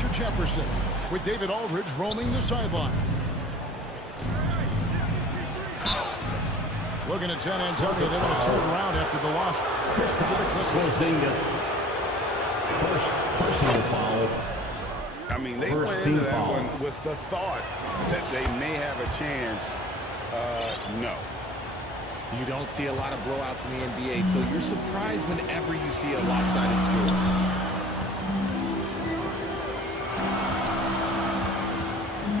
Richard Jefferson, with David Aldridge roaming the sideline. Looking at San Antonio, they want to turn it around after the loss to the Clippers. First personal foul. I mean, they went into that one with the thought that they may have a chance. No. You don't see a lot of blowouts in the NBA, so you're surprised whenever you see a lopsided score.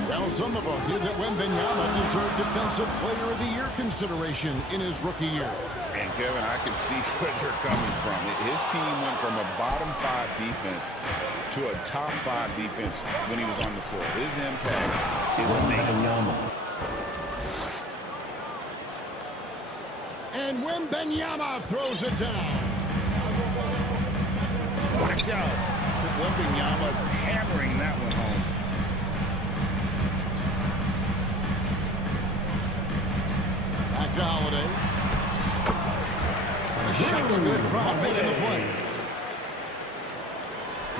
Well, some have argued that Wembanyama deserved Defensive Player of the Year consideration in his rookie year. And, Kevin, I can see where they're coming from. His team went from a bottom 5 defense to a top 5 defense when he was on the floor. His impact is amazing. And Wembanyama throws it down. Watch out. Wembanyama hammering that one home. Back to Holiday. The shot's good. Brown making the play.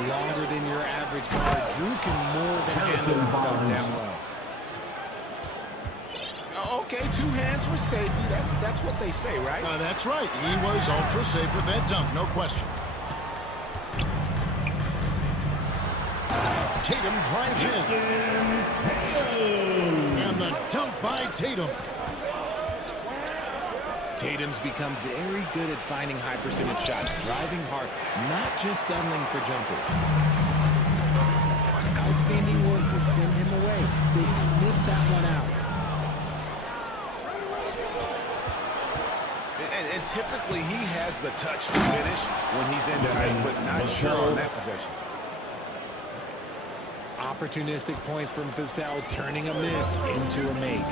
Longer than your average guard. Drew can more than handle himself down low. Okay, 2 hands for safety. That's what they say, right? That's right. He was ultra safe with that dunk, no question. Tatum drives in. And the dunk by Tatum. Tatum's become very good at finding high percentage shots, driving hard, not just settling for jumpers. Outstanding work to send him away. They sniffed that one out. And typically he has the touch to finish when he's in tight, but not sure on that possession. Opportunistic points from Vassell, turning a miss into a make.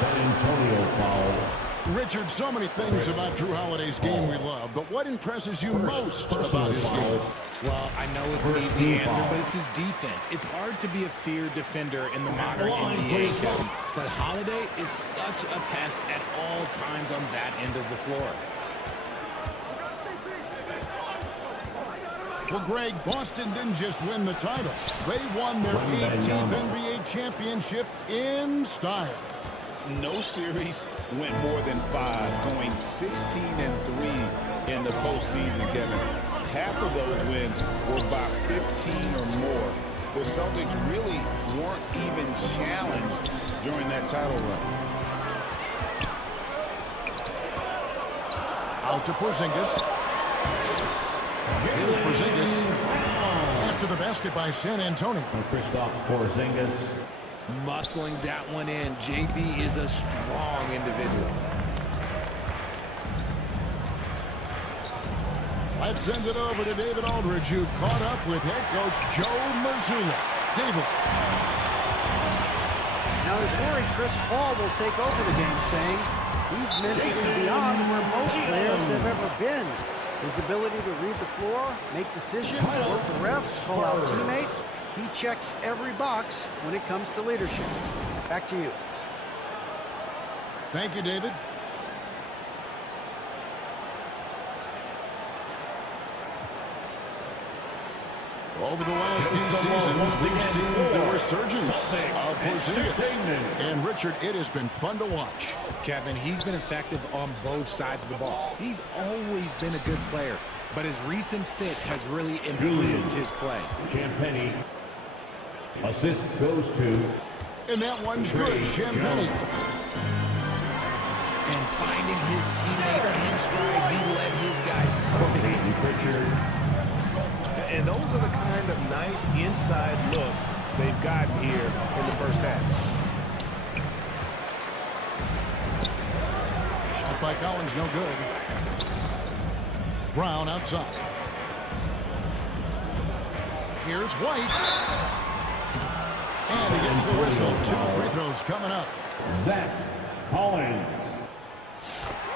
San Antonio foul. Richard, so many things about Drew Holiday's game we love, but what impresses you most about his game? Well, I know it's an easy answer, but it's his defense. It's hard to be a feared defender in the modern NBA, Kevin, but Holiday is such a pest at all times on that end of the floor. Well, Greg, Boston didn't just win the title. They won their 18th NBA championship in style. No series went more than 5, going 16-3 in the postseason, Kevin. Half of those wins were by 15 or more. The Celtics really weren't even challenged during that title run. Out to Porzingis. Here's Porzingis. After the basket by San Antonio. Kristaps Porzingis. Muscling that one in. JB is a strong individual. Let's send it over to David Aldridge, who caught up with head coach Joe Mazzulla. David. Now he's worried Chris Paul will take over the game, saying he's mentally beyond where most players have ever been. His ability to read the floor, make decisions, work the refs, call out teammates. He checks every box when it comes to leadership. Back to you. Thank you, David. Over the last few seasons, we've seen the resurgence of Porzingis. And, Richard, it has been fun to watch. Kevin, he's been effective on both sides of the ball. He's always been a good player, but his recent fit has really improved his play. Champagny. Assist goes to. And that one's good, Champagny. And finding his teammate in stride, he led his guy perfectly. Richard. And those are the kind of nice inside looks they've gotten here in the first half. Shot by Collins, no good. Brown outside. Here's White. And he gets the whistle. 2 free throws coming up. Zach Collins.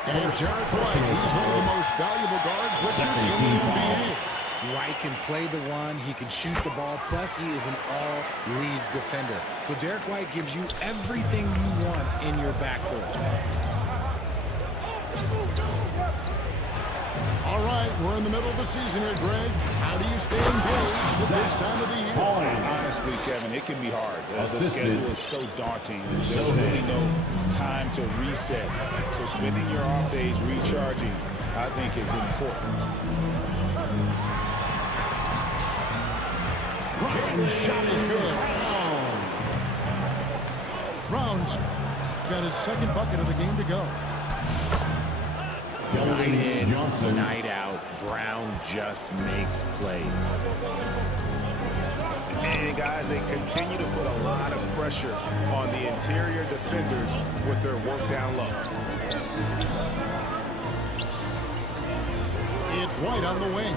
And Derek White, he's one of the most valuable guards, Richard, in the NBA. White can play the one, he can shoot the ball, plus he is an all-league defender. So Derek White gives you everything you want in your backcourt. All right, we're in the middle of the season here, Greg. How do you stay engaged at this time of the year? Honestly, Kevin, it can be hard. The schedule is so daunting. There's really no time to reset. So spending your off days recharging, I think, is important. Brown's shot is good. Brown's got his second bucket of the game to go. Night in, night out, Brown just makes plays. And guys, they continue to put a lot of pressure on the interior defenders with their work down low. It's White on the wing.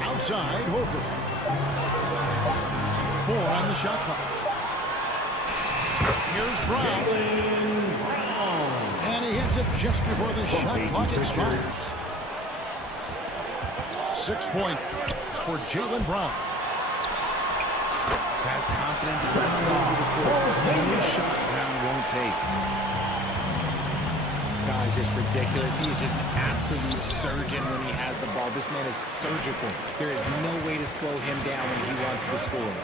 Outside, Horford. 4 on the shot clock. Here's Brown. And he hits it just before the shot clock expires. 6 points for Jaylen Brown. Has confidence all over the court. No shot Brown won't take. Guy's just ridiculous. He's just an absolute surgeon when he has the ball. This man is surgical. There is no way to slow him down when he wants to score.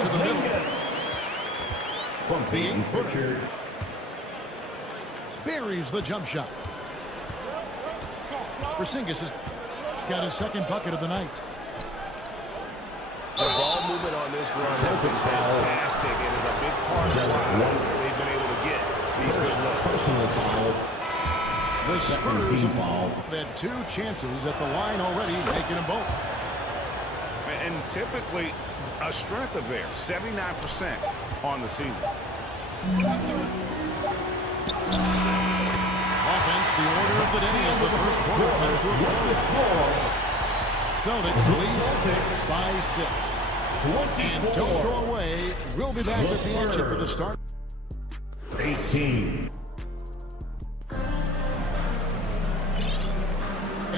To the middle. The 8-footer buries the jump shot. Porzingis has got his second bucket of the night. The ball movement on this run has been fantastic. It is a big part of why they've been able to get these good looks. The Spurs have had 2 chances at the line already, making them both. And typically, a strength of theirs, 79% on the season. Offense, the order of the day as the first quarter comes to a close. Celtics lead by 6. And don't throw away. We'll be back with the action for the start. 18.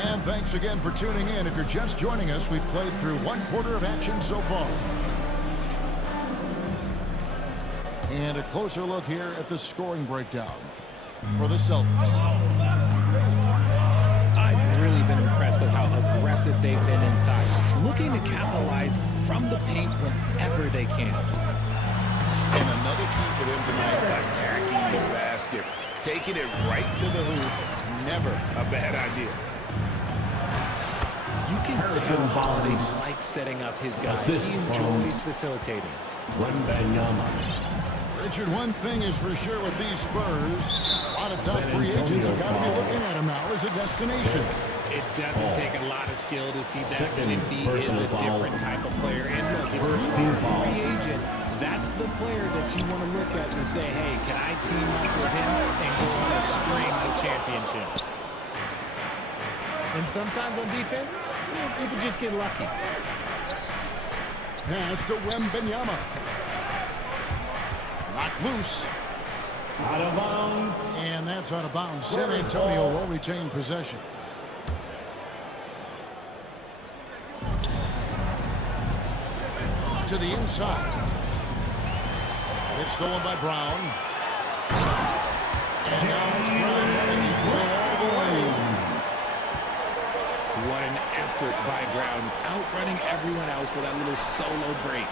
And thanks again for tuning in. If you're just joining us, we've played through 1 quarter of action so far. And a closer look here at the scoring breakdown for the Celtics. I've really been impressed with how aggressive they've been inside, looking to capitalize from the paint whenever they can. And another key for them tonight, attacking the basket. Taking it right to the hoop, never a bad idea. You can tell Holiday likes setting up his guys. He enjoys facilitating. Richard, one thing is for sure with these Spurs, a lot of top free agents have got to be looking at them now as a destination. It doesn't take a lot of skill to see that Wemby is a different type of player. And look, if you're a free agent, that's the player that you want to look at to say, hey, can I team up with him and go on a string of championships? And sometimes on defense, you can just get lucky. Pass to Wembanyama. Knocked loose. Out of bounds. And that's out of bounds. San Antonio will retain possession. To the inside. It's stolen by Brown. And now it's Brown running all the way. What an effort by Brown, outrunning everyone else for that little solo break.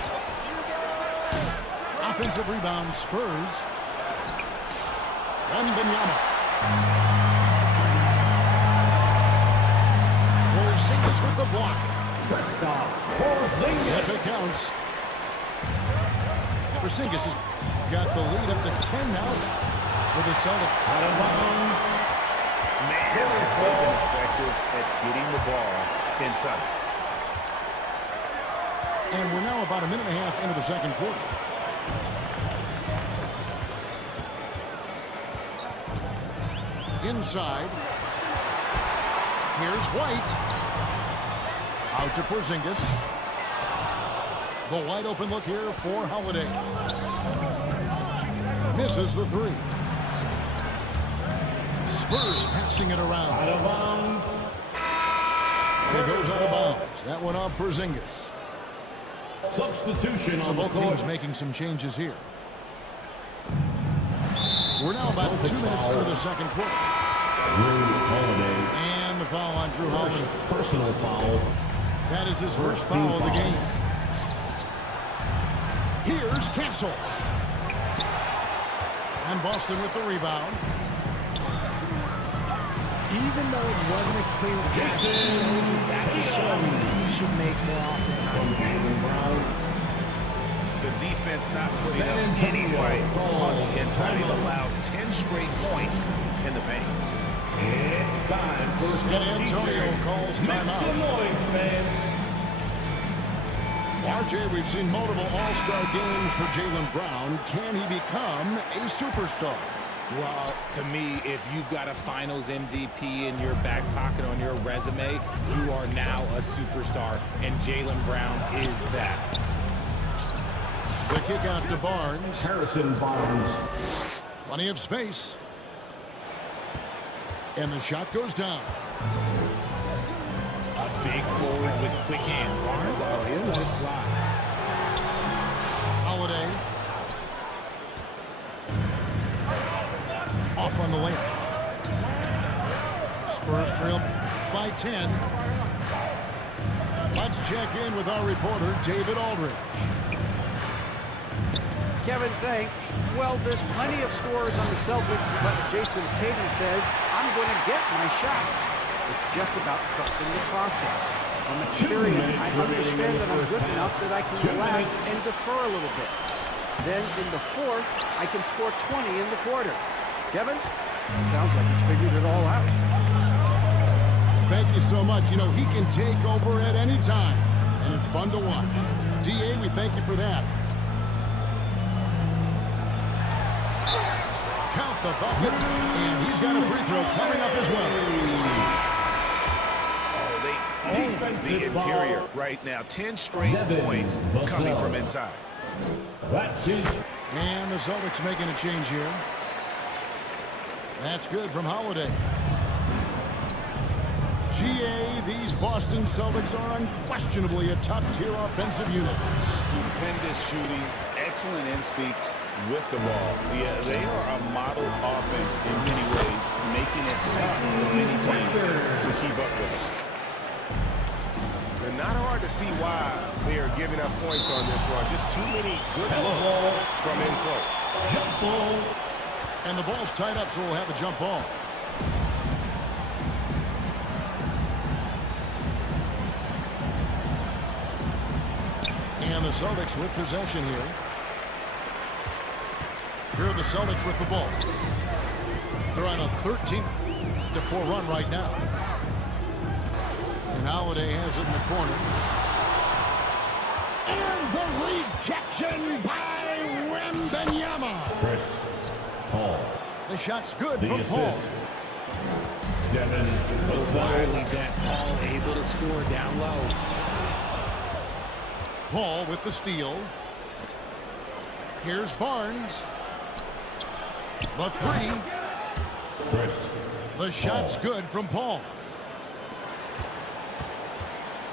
Offensive rebound, Spurs. Wembanyama. Porzingis with the block. If it counts. Porzingis has got the lead up to 10 now for the Celtics. Out of bounds. Man, they've been effective at getting the ball inside. And we're now about a minute and a half into the second quarter. Inside. Here's White. Out to Porzingis. The wide open look here for Holiday. Misses the 3. Spurs passing it around. Out of bounds. It goes out of bounds. That one off Porzingis. Substitution So on the both court. teams making some changes here. We're now about 2 minutes into the second quarter. And the foul on Drew Holiday. Personal foul. That is his first foul of the game. Here's Castle. And Boston with the rebound. Even though it wasn't a clear catch, he knows that that's a shot he should make more often times. The defense not putting up any fight on the inside. They've allowed 10 straight points in the paint. San Antonio calls timeout. RJ, we've seen multiple all-star games for Jaylen Brown. Can he become a superstar? Well, to me, if you've got a finals MVP in your back pocket on your resume, you are now a superstar, and Jaylen Brown is that. The kick out to Barnes. Harrison Barnes. Plenty of space. And the shot goes down. A big forward with quick hands. Barnes, oh, he'll let it fly. Holiday. Off on the layup. Spurs trail by 10. Let's check in with our reporter, David Aldridge. Kevin, thanks. Well, there's plenty of scores on the Celtics, but Jason Tatum says, I'm going to get my shots. It's just about trusting the process. From experience, I understand that I'm good enough that I can relax and defer a little bit. Then in the fourth, I can score 20 in the quarter. Kevin, sounds like he's figured it all out. Thank you so much. You know, he can take over at any time, and it's fun to watch. DA, we thank you for that. Count the bucket, and he's got a free throw coming up as well. Oh, they own the interior right now. 10 straight points coming from inside. And the Celtics making a change here. That's good from Holiday. GA, these Boston Celtics are unquestionably a top-tier offensive unit. Stupendous shooting, excellent instincts with the ball. Yeah, they are a model offense in many ways, making it tough for many teams to keep up with them. And not hard to see why they are giving up points on this run. Just too many good looks from in close. Jump ball. And the ball's tied up, so we'll have a jump ball. And the Celtics with possession here. Here are the Celtics with the ball. They're on a 13-4 run right now. And Holiday has it in the corner. And the rejection by Wembanyama. Chris Paul. The shot's good The from assist. Paul. Devin Riley, that Paul able to score down low. Paul with the steal. Here's Barnes. The three. Chris The shot's good from Paul.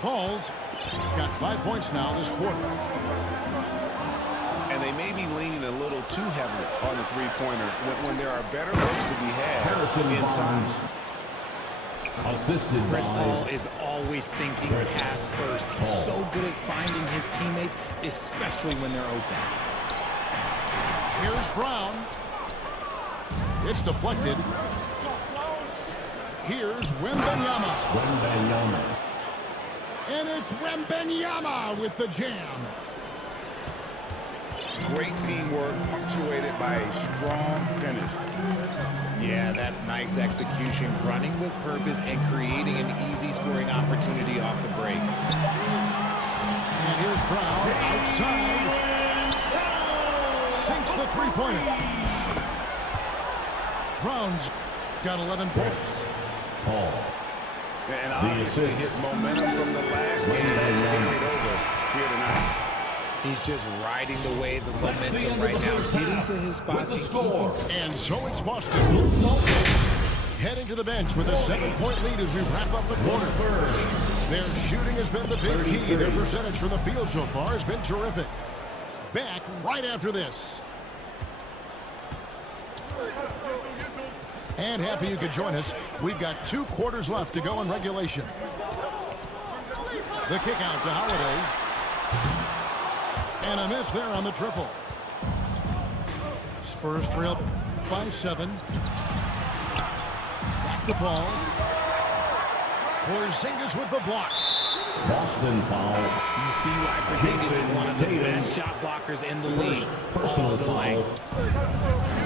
Paul's got 5 points now this quarter. And they may be leaning a little too heavily on the three-pointer when there are better looks to be had Harrison inside. Barnes. Assisted Chris by Paul is always thinking Chris pass first. He's Paul. so good at finding his teammates, especially when they're open. Here's Brown. It's deflected. Here's Wembanyama. Wembanyama. And it's Wembanyama with the jam. Great teamwork punctuated by a strong finish. Yeah, that's nice execution, running with purpose and creating an easy scoring opportunity off the break. And here's Brown outside. Sinks the three-pointer. Brown's got 11 points. Paul. And obviously his momentum from the last game has carried over here tonight. He's just riding the wave of momentum right now, getting to his spots and keeping. And so it's Boston. Heading to the bench with a 7-point lead as we wrap up the quarter. Their shooting has been the big key. Their percentage from the field so far has been terrific. Back right after this. And happy you could join us. We've got 2 quarters left to go in regulation. The kick out to Holiday. And a miss there on the triple. Spurs trail by 7. Back to Paul. Porzingis with the block. Boston foul. You see why Porzingis is one of the best shot blockers in the league. Personal foul.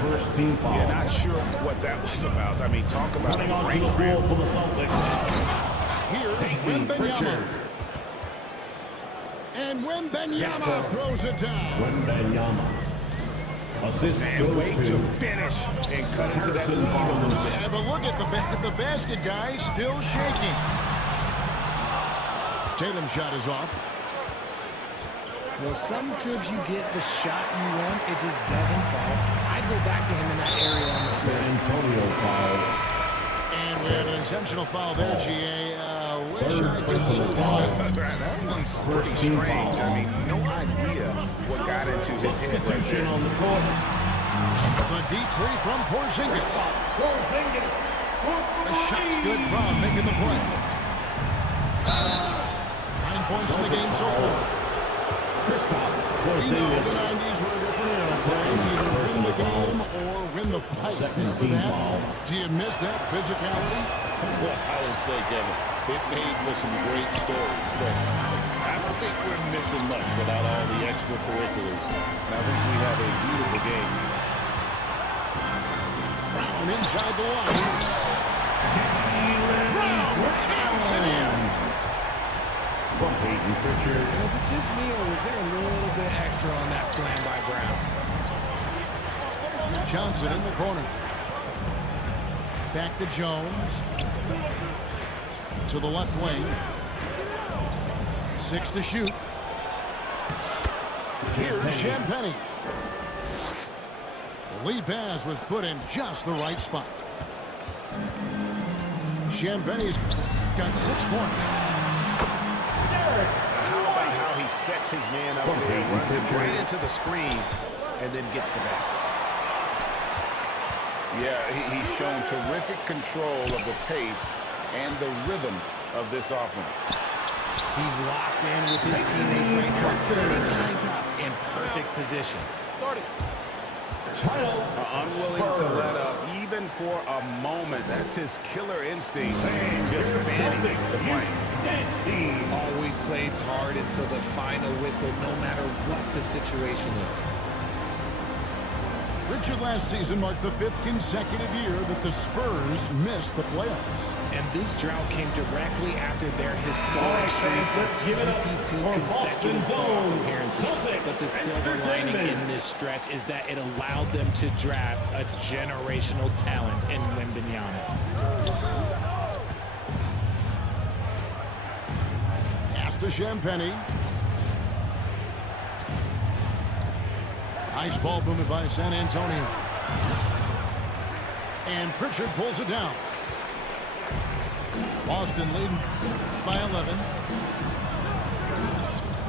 First team foul. Yeah, not sure what that was about. I mean, talk about Running a onto great the floor grip. for the Celtics. Here's Wembanyama. And Wembanyama throws it down. Wembanyama. Assist And goes wait to to finish and cut into that lead a little bit. Yeah, but look at the basket guy still shaking. Tatum's shot is off. Well, some trips you get the shot you want, it just doesn't fall. I'd go back to him in that area on the floor. San Antonio foul. And we have an intentional foul there, GA. Wish I could say Foul. That one's pretty strange. I mean, no idea what got into his head right Substitution there. on the court. the deep 3 from Porzingis. The shot's good. Brown making the play. 9 points in the game so far. We know the 90s were a different era. Either win the game or win the fight. Second After team that, foul. do you miss that physicality? Well, I would say, Kevin, it made for some great stories, but I don't think we're missing much without all the extracurriculars. And I think we have a beautiful game now. Brown inside the line. Brown jams it in. From Peyton Pritchard. Was it just me, or was there a little bit extra on that slam by Brown? Johnson in the corner. Back to Jones. To the left wing. 6 to shoot. Here's Champagnie. The lead pass was put in just the right spot. Champagnie's got 6 points. How about how he sets his man up there, runs it right into the screen, and then gets the basket? Yeah, he's shown terrific control of the pace and the rhythm of this offense. He's locked in with his teammates right now, setting guys up in perfect position. Unwilling to let up even for a moment. That's his killer instinct. Just fanning the flame. Always plays hard until the final whistle, no matter what the situation is. Richard last season marked the 5th consecutive year that the Spurs missed the playoffs. And this drought came directly after their historic streak of 22 consecutive playoff appearances. But the silver lining in this stretch is that it allowed them to draft a generational talent in Wembanyama. Pass to Champagnie. Nice ball movement by San Antonio. And Pritchard pulls it down. Boston leading by 11.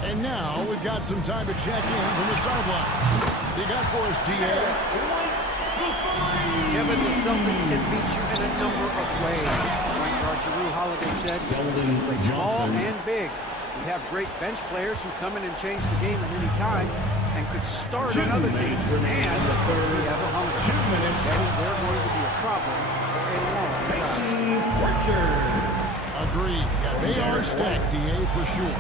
And now we've got some time to check in from the sideline. You got for us, DA. Kevin, the Celtics can beat you in a number of ways. Point guard Jrue Holiday said, "We play small and big. We have great bench players who come in and change the game at any time and could start another team. And we have a hunger. They're going to be a problem for a long time." Agreed. Yeah, they are stacked, DA, for sure.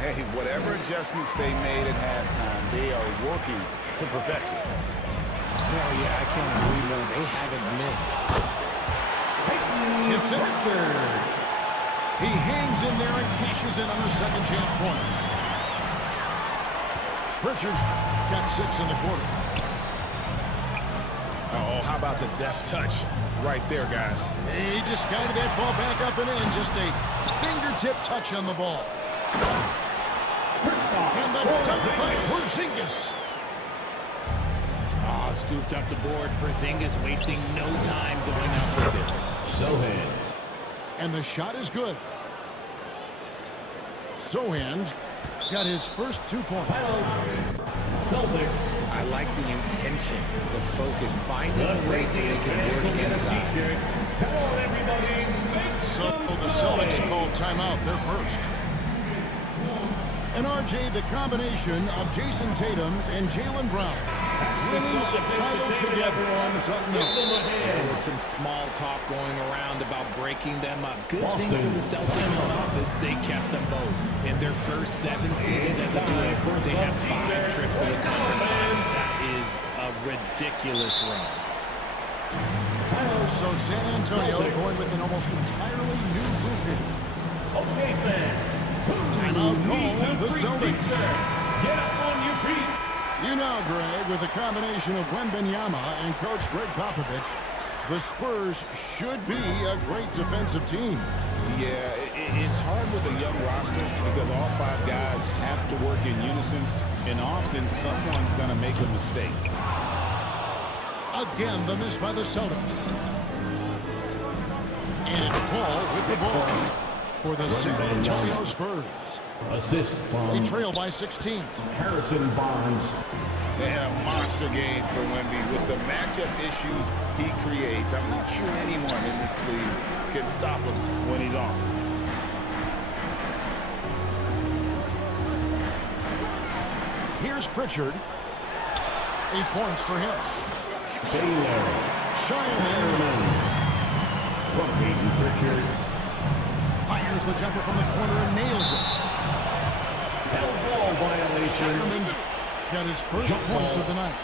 Hey, whatever adjustments they made at halftime, they are working to perfection. Oh, yeah, I can't agree more. They haven't missed. Tips it. He hangs in there and cashes in on the second chance points. Pritchard's got 6 in the quarter. Oh, how about the deft touch right there, guys? He just guided that ball back up and in. Just a fingertip touch on the ball. And the dunk by Porzingis. Oh, scooped up the board. Porzingis wasting no time going up with it. Sohan. And the shot is good. Sohan's got his first 2 points. Celtics. I like the intention, the focus, finding a way to make it work inside. Come on, everybody. So the Celtics called timeout. They're first. And RJ, the combination of Jason Tatum and Jaylen Brown winning the title together on something else. There was some small talk going around about breaking them up. Good thing for the Celtics front office, they kept them both. In their first 7 seasons as a duo, they have 5 trips to the conference finals. That is a ridiculous run. So San Antonio going with an almost entirely new group here. Okay, fans. Timeout call the Celtics. Get up on your feet. You know, Greg, with a combination of Wembanyama and Coach Greg Popovich, the Spurs should be a great defensive team. Yeah, it's hard with a young roster because all 5 guys have to work in unison, and often someone's going to make a mistake. Again, the miss by the Celtics. And it's Paul with the ball for the San Antonio Spurs. Assist from They trail by 16. Harrison Barnes. They had a monster game for Wemby with the matchup issues he creates. I'm not sure anyone in this league can stop him when he's on. Here's Pritchard. 8 points for him. Taylor. Shireman From Peyton Pritchard. fires the jumper from the corner and nails it. Ball violation. Shireman's got his first points of the night.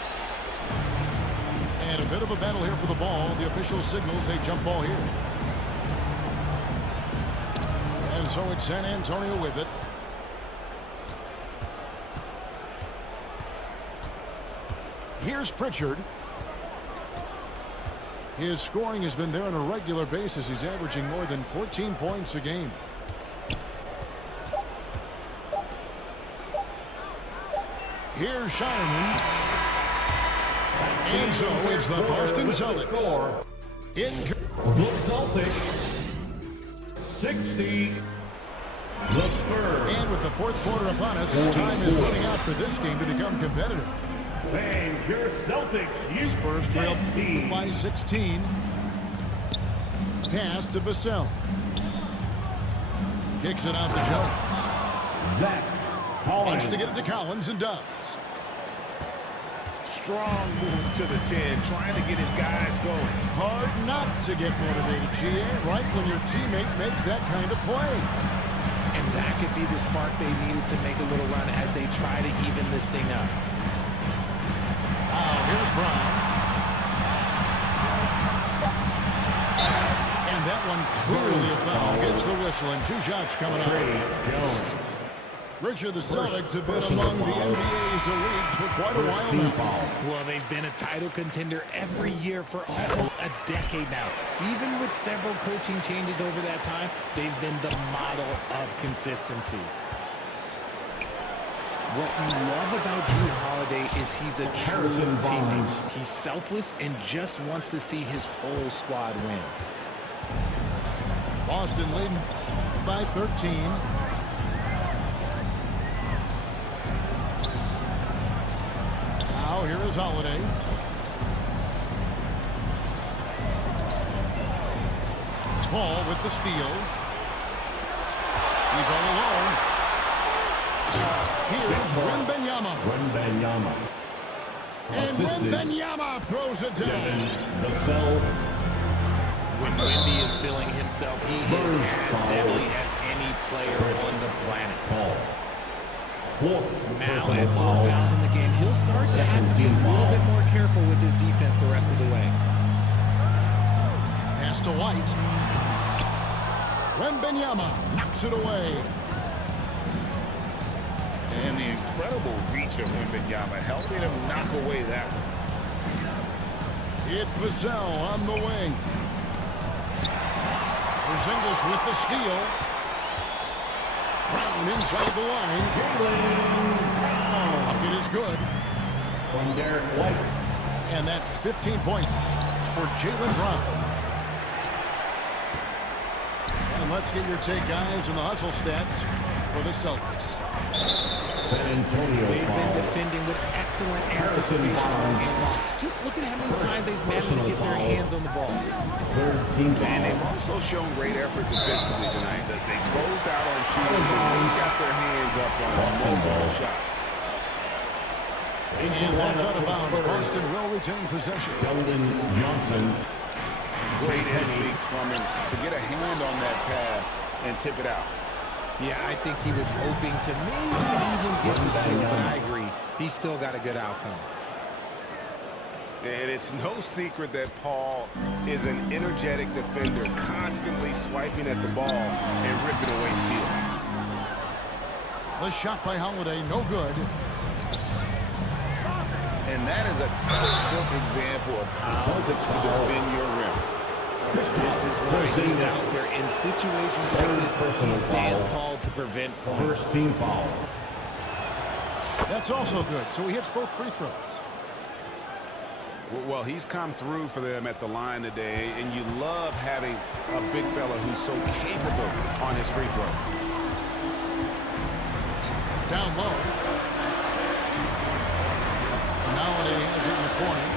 And a bit of a battle here for the ball. The official signals a jump ball here. And so it's San Antonio with it. Here's Pritchard. His scoring has been there on a regular basis. He's averaging more than 14 points a game. Here's Shireman. And so it's the Boston Celtics. The Celtics. 60. The Spurs. And with the fourth quarter upon us, time is running out for this game to become competitive. And your Celtics. You Spurs trail 16. by 16. Pass to Vassell. Kicks it out to Jones. Zach Collins. Wants to get it to Collins and does. Strong move to the 10, trying to get his guys going. Hard not to get motivated, GA, right when your teammate makes that kind of play. And that could be the spark they needed to make a little run as they try to even this thing up. Here's Brown. And that one clearly a foul. Gets the whistle and 2 shots coming up. Jones. Richard, the Celtics have been among the NBA's elites for quite a while now. Well, they've been a title contender every year for almost a decade now. Even with several coaching changes over that time, they've been the model of consistency. What you love about Drew Holiday is he's a true teammate. He's selfless and just wants to see his whole squad win. Boston leading by 13. Now here is Holiday. Paul with the steal. He's all alone. Here's Wembanyama. Wembanyama. And Wembanyama throws it down. Vassell. When Wemby is feeling himself, he is as deadly as any player on the planet. Now, at all fouls in the game, he'll start to have to be a little bit more careful with his defense the rest of the way. Pass to White. Wembanyama knocks it away. And the incredible reach of Wembanyama, helping him knock away that one. It's Vassell on the wing. Porzingis with the steal. Brown inside the line. Bucket is good. From Derek White. And that's 15 points for Jaylen Brown. And let's get your take, guys, on the hustle stats for the Celtics. San Antonio They've been foul. defending with excellent anticipation all game long. Just look at how many times they've managed to get their hands on the ball. Third team And foul. they've also shown great effort defensively tonight. They closed out on shooters and got their hands up on multiple shots. And that's out of bounds. Boston will retain possession. Sheldon Johnson. Great instincts from him to get a hand on that pass and tip it out. Yeah, I think he was hoping to maybe even get the steal, but I agree. He's still got a good outcome. And it's no secret that Paul is an energetic defender, constantly swiping at the ball and ripping away steal. The shot by Holiday, no good. And that is a textbook example of how to defend your rim. This is why he's out there in situations like this. He stands tall to prevent points. First team foul. That's also good, so he hits both free throws. Well, he's come through for them at the line today, and you love having a big fella who's so capable on his free throw. Down low. Holiday has it in the corner.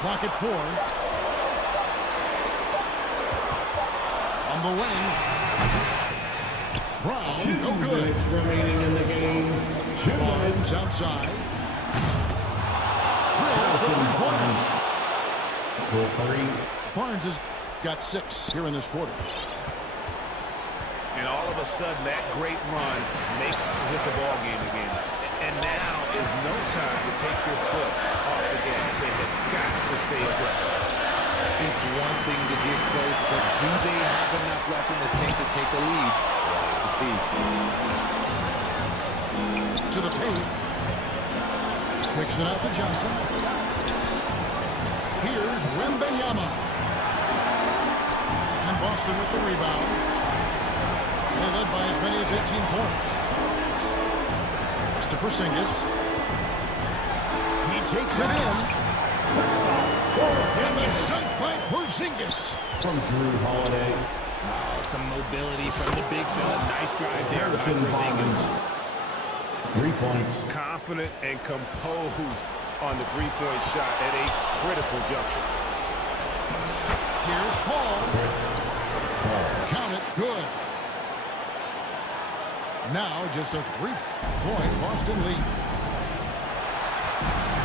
Clock at 4. On the wing. Brown, no good. 2 minutes remaining in the game. Barnes outside. Drills the three-pointer. For 3. Barnes has got 6 here in this quarter. And all of a sudden, that great run makes this a ball game again. And now is no time to take your foot off the gas. They have got to stay aggressive. It's one thing to get close, but do they have enough left in the tank to take a lead? We'll have to see. To the paint. Kicks it out to Johnson. Here's Wembanyama. And Boston with the rebound. They led by as many as 18 points. It's to Porzingis. He takes it in. And the dunk by Porzingis. From Drew Holiday. Oh, some mobility from the big fella. Nice drive there by Harrison Porzingis. Barnes. 3 points. Confident and composed on the three-point shot at a critical juncture. Here's Paul. Count it, good. Now just a 3-point Boston lead.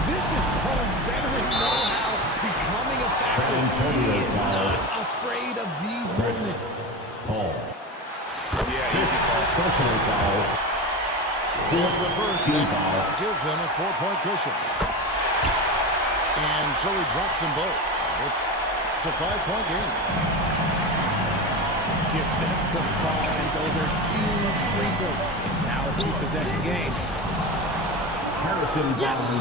This is Paul's veteran know-how becoming a factor. He is not afraid of these moments. Paul. Yeah, easy call. Personal foul. Here's the first Team that foul. gives them a 4-point cushion. And so he drops them both. It's a 5-point game. Gets them to fall, and those are huge free throws. It's now a 2-possession game. Harrison Barnes.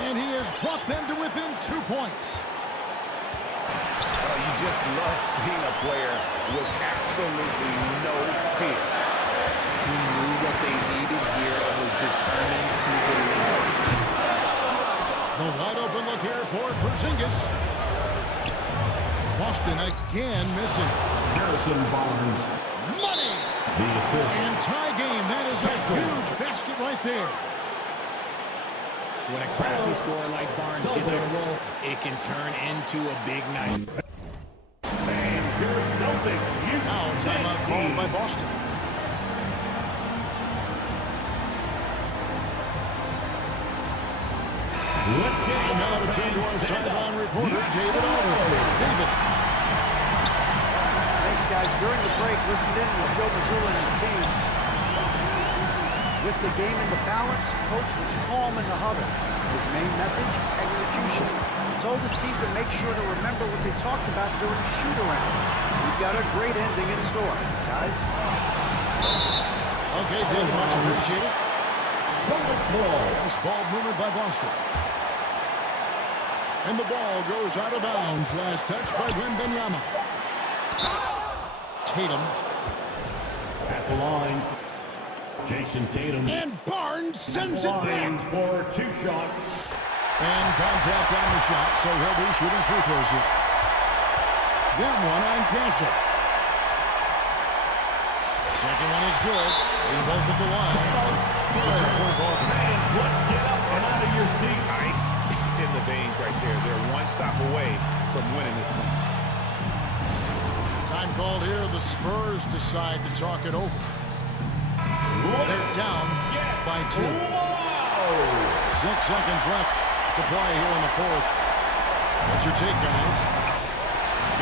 And he has brought them to within 2 points. Oh, you just love seeing a player with absolutely no fear. He knew what they needed here and was determined to deliver. The wide open look here for Porzingis. Boston again missing. Harrison Barnes. Money! The assist. And tie game. That is a huge basket right there. When a crafty scorer like Barnes gets on a roll, it can turn into a big night. And here's Celtic. Now timeout called by Boston. Let's get And now to turn to our sideline reporter, David Aldridge. David. Thanks, guys. During the break, listened in with Joe Mazzulla and his team. With the game in the balance, coach was calm in the huddle. His main message, execution. He told his team to make sure to remember what they talked about during shoot-around. We've got a great ending in store, guys. Okay, David, much appreciated. Celtics ball. Nice ball movement by Boston. And the ball goes out of bounds. Last touch by Wembanyama. Tatum. At the line. Jason Tatum. And Barnes sends it back. For 2 shots. And contact on the shot, so he'll be shooting free throws here. That one on Castle. Second one is good. They both at the line. It's a 2-point ball game. Let's get up and out of your seats. Ice in the veins right there. They're one stop away from winning this one. Time called here. The Spurs decide to talk it over. They're down by 2. 6 seconds left to play here in the fourth. What's your take, guys?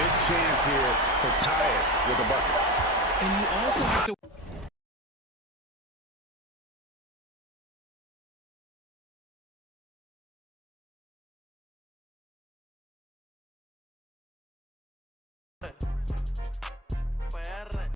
Big chance here to tie it with a bucket. And you also have to